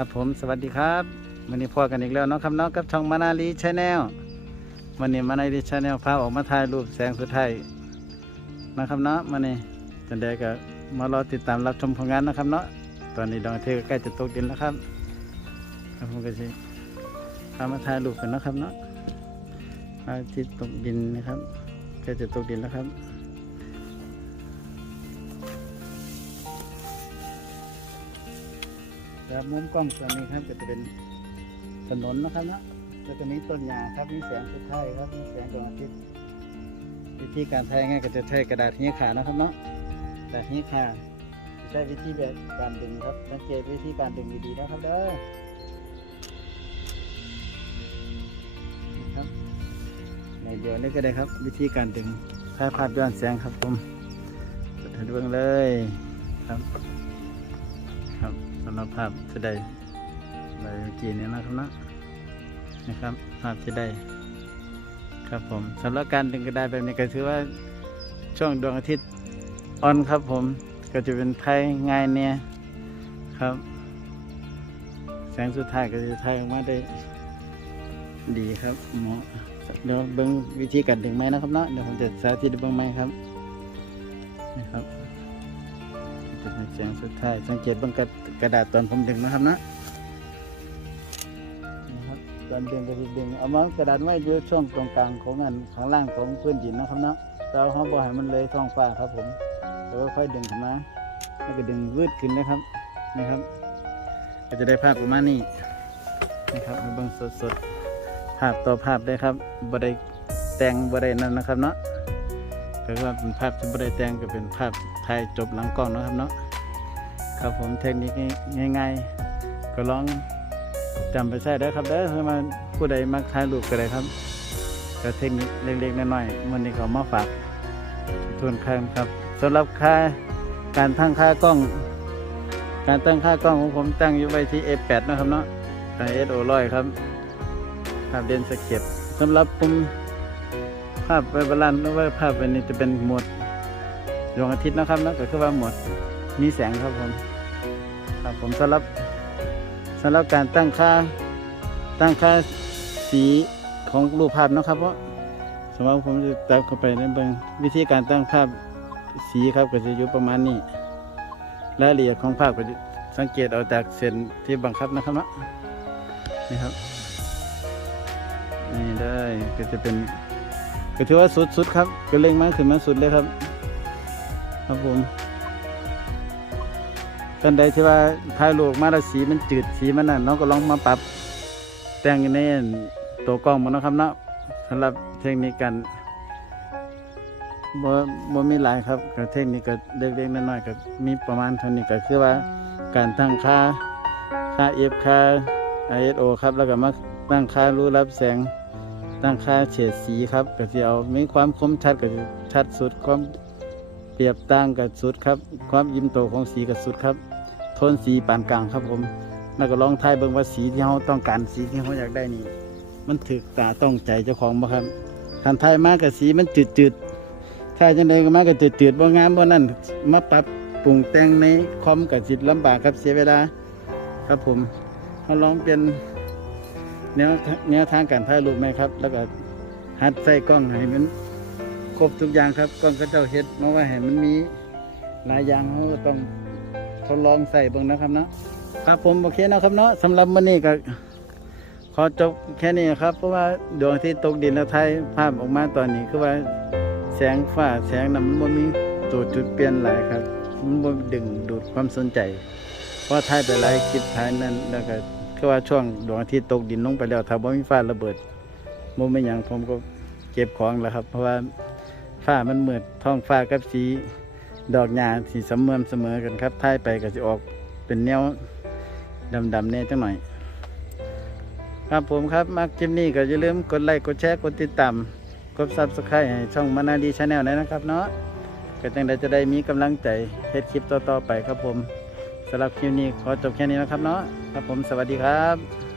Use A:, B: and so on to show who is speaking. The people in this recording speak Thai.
A: ครับผมสวัสดีครับวันนี้พอกันอีกแล้วเนาะครับเนาะกับช่องมานาลีชาแนลวันนี้มานาลีชาแนลพาออกมาถ่ายรูปแสงสุดท้ายนะครับเนาะวันนี้จันเดก็มารอติดตามรับชมผลงานนะครับเนาะตอนนี้ดวงอาทิตย์ก็ใกล้จะตกดินแล้วครับครับผมก็จะพามาถ่ายรูปกันนะครับเนาะพระอาทิตย์ตกดินนะครับใกล้จะตกดินแล้วครับ ครับมุมกล้องตัวนี้ครับก็จะเป็นถนนนะครับเนาะแล้วก็มีต้นหญ้าครับมีแสงสุดท้ายครับมีแสงดวงอาทิตย์วิธีการถ่ายง่ายก็จะใช้กระดาษเฮียขานะครับเนาะกระดาษเฮียขาใช้วิธีแบบการดึงครับสังเกตวิธีการดึงดีๆนะครับเด้อนี่ครับในเดียวนี้ก็ได้ครับ วิธีการดึงถ่ายภาพย้อนแสงครับผมเดูเลยครับ ครับภาพจะได้ใบเมื่อกี้นี้นะครับนะนะครับ ภาพจะได้ ครับผมสำหรับการดึงกระดาษแบบนี้ก็ถือว่าช่วงดวงอาทิตย์ออนครับผมก็จะเป็นไทยง่ายเนี่ยครับ แสงสุดท้ายก็จะไทยออกมาได้ ดีครับเหมาะเดี๋ยวเบิ้งวิธีการดึงไม้นะครับเนาะเดี๋ยวผมจะสาธิตเบิ้งไม้ครับนะครับ จะเป็นเสียงสุดท้าย สังเกตบางกระกระดาษตอนผมดึงนะครับนะนะครับตอนดึงก็จะดึงเอามากระดาษไว้ด้วยช่วงตรงกลางของอันข้างล่างของพื้นดินนะครับเนาะแต่เอาเขาบอกให้มันเลยท้องฟ้าครับผมแล้วก็ค่อยดึงขึ้นมาแล้วก็ดึงวืดขึ้นนะครับนะครับก็จะได้ภาพประมาณนี้นะครับให้เบิ่งสดๆภาพต่อภาพได้ครับบ่ได้แต่งบ่ได้นั่นนะครับเนาะถือว่าเป็นภาพที่ไม่ได้แต่งก็เป็นภาพ ถ่ายจบหลังกล้องนะครับเนาะครับผมเทคนิคง่ายๆ ก็ลองจำไปใช้ได้ครับเด้อเพื่อมาผู้ใดมักถ่ายรูปก็ได้ครับก็เทคนิคเล็กๆน้อยๆวันนี้เขามาฝากทุนคันครับสำหรับค่าการตั้งค่ากล้อง การตั้งค่ากล้องของผมตั้งอยู่ไว้ที่ F8 นะครับเนาะแต่ SO ร้อยครับภาพเดนสเก็ตสำหรับผมภาพไวบาลานซ์หรือว่าภาพอันนี้จะเป็นหมวด ดวงอาทิตย์นะครับนะก็คือว่าหมดมีแสงครับผมครับผมสำหรับสำหรับการตั้งค่าตั้งค่าสีของรูปภาพนะครับเพราะสมมติผมจะตัดเข้าไปในเบื้องวิธีการตั้งภาพสีครับก็จะอยู่ประมาณนี้รายละเอียดของภาพก็สังเกตเอาจากเส้นที่บังคับนะครับนะนี่ครับนี่ได้ก็จะเป็นก็ถือว่าสุดสุดครับก็เร่งมากขึ้นมาสุดเลยครับ ครับผมกันใดที่ว่าถ่ายรูปมาแล้วสีมันจืดสีมันนั่นน้องก็ลองมาปรับ แต่งในตัวกล้องมันนะครับเนาะสำหรับเทคนิคการบ่บ่มีหลายครับก็เทคนิคก็เล็กๆน้อยๆก็มีประมาณเท่านี้ก็คือว่าการตั้งค่าค่า F ค่า ISO ครับ แล้วก็มาตั้งค่ารู้รับแสง ตั้งค่าเฉดสีครับก็จะเอามีความคมชัดก็จะชัดสุดความ เปรียบต่างกับสุดครับ ความยิ้มโตของสีกับสุดครับโทนสีปานกลางครับผมแล้วก็ลองทายเบิ่งว่าสีที่เราต้องการสีที่เราอยากได้นี่ มันถึกตาต้องใจเจ้าของบ่ครับคันทายมากกับสีมันจืดจืดๆถ้าจังไดก็มากกับจืดจืดบ่งามบ่นั่นมาปรับปรุงแต่งในคอมกับจิตลำบากครับเสียเวลา ครับผมเราลองเป็นแนวแนวทางการถ่ายรูปไหมครับ แล้วก็หัดใส่กล้องให้มัน ครบทุกอย่างครับก้องก็เจ้าเฮ็ดมาว่าให้มันมีหลายอย่างเราต้องทดลองใส่เบิ่งนะครับเนาะครับผมโอเคนะครับเนาะสำหรับวันนี้ก็ขอจบแค่นี้ครับ เพราะว่าดวงอาที่ตกดินแล้วถ่ายภาพออกมาตอนนี้คือว่าแสงฟ้าแสงนั้นมันบ่มีตัวจุดเปลี่ยนหลายครับมันบ่ดึงดูดความสนใจเพราะถ่ายไปหลายคลิปถ่ายนั้นแล้วก็คือว่าช่วงดวงอาทิตย์ตกดินลงไปแล้วถ้าบ่มีฟ้าระเบิดบ่มีหยังผมก็เก็บของแล้วครับ เพราะว่า ฟ้ามันมืดท้องฟ้ากับสีดอกหญ้าสีเสมอเสมอกันครับท้ายไปก็จะออกเป็นแนวดำๆแน่จังหน่อย ครับผมครับมักคลิปนี้ก็อย่าลืมกดไลค์กดแชร์กดติดตามกดซับสไครต์ให้ช่องมานาดีชาแนลนะครับเนาะก็จังใดจะได้มีกำลังใจเฮ็ดคลิปต่อๆไปครับผมสำหรับคลิปนี้ขอจบแค่นี้นะครับเนาะครับผมสวัสดีครับ